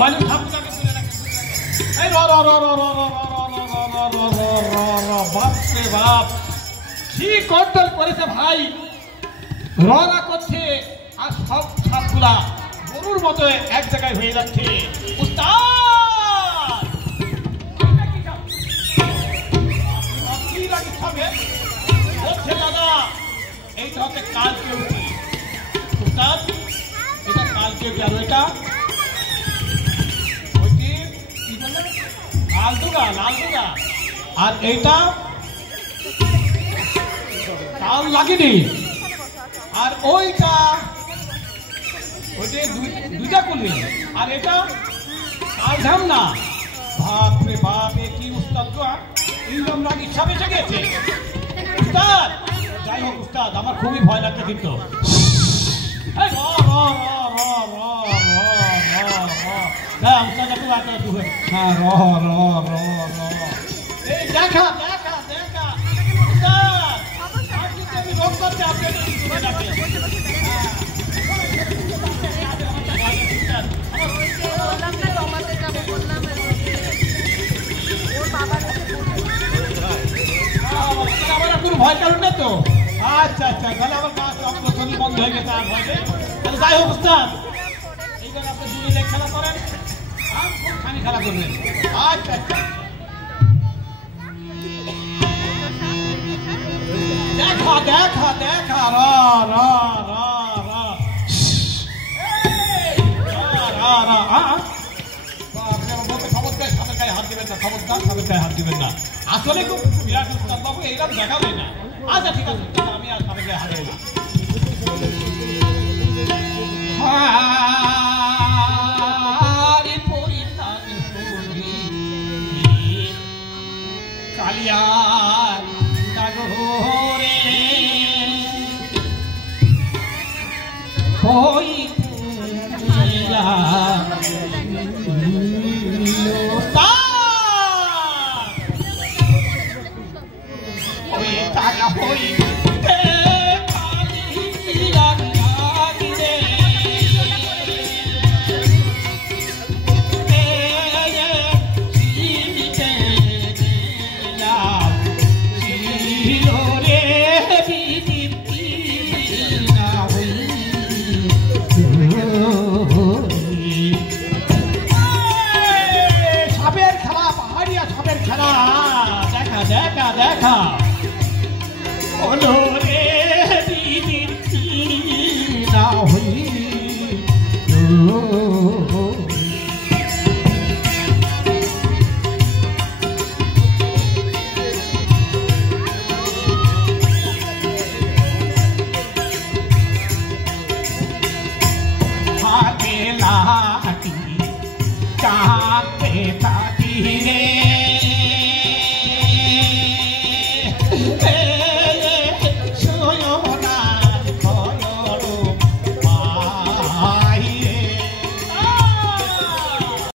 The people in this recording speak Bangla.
বালু ঠাকুরকে তুলে রাখে এই র র র র র বাপ রে বাপ কি কন্ট্রোল করেছে ভাই রনা করছে আর সব ছাপগুলা গরুর মতো এক জায়গায় হয়ে যাচ্ছে উস্তাদ কি লাগে সবে বলছে দাদা এইটা হচ্ছে কালকে উঠি উস্তাদ এটা কালকে আর ওইটা ওইটি কি বললেন লাল দুগা আর এইটা কাল লাগেনি আর ওইটা দুইটা করলেন আর এটা কাল ধাম না বাপ রে বাপ এ কি উস্তাদ এইরকম রাগ ইচ্ছা বেঁচে গেছে উস্তাদ যাই হোক উস্তাদ আমার খুবই ভয় লাগছে কিন্তু দেখা দেখা দেখা রোগ করতে আপনি কোনো ভয় কারণ নেই তো আচ্ছা আচ্ছা তাহলে আমার কাজ অপারেশনই বন্ধ হয়ে গেছে আর ভয় নেই তাহলে যাই হোক উস্তাদ এইবার আপনি দুই খেলা করেন আর খানি খেলা করবেন আচ্ছা আচ্ছা দেখা দেখা দেখা র র র হাত দিবেন না আসলে খুব বিরাট উস্তাদ বাবু এইরকম দেখাবেন না আচ্ছা ঠিক আছে আমি আর সামনে গায়ে হাত দেব না কালিয়া ওই তারা হই দেখা দেখা ওরে দিদির কি না হই হাতে লাঠি চাপে থাকি রে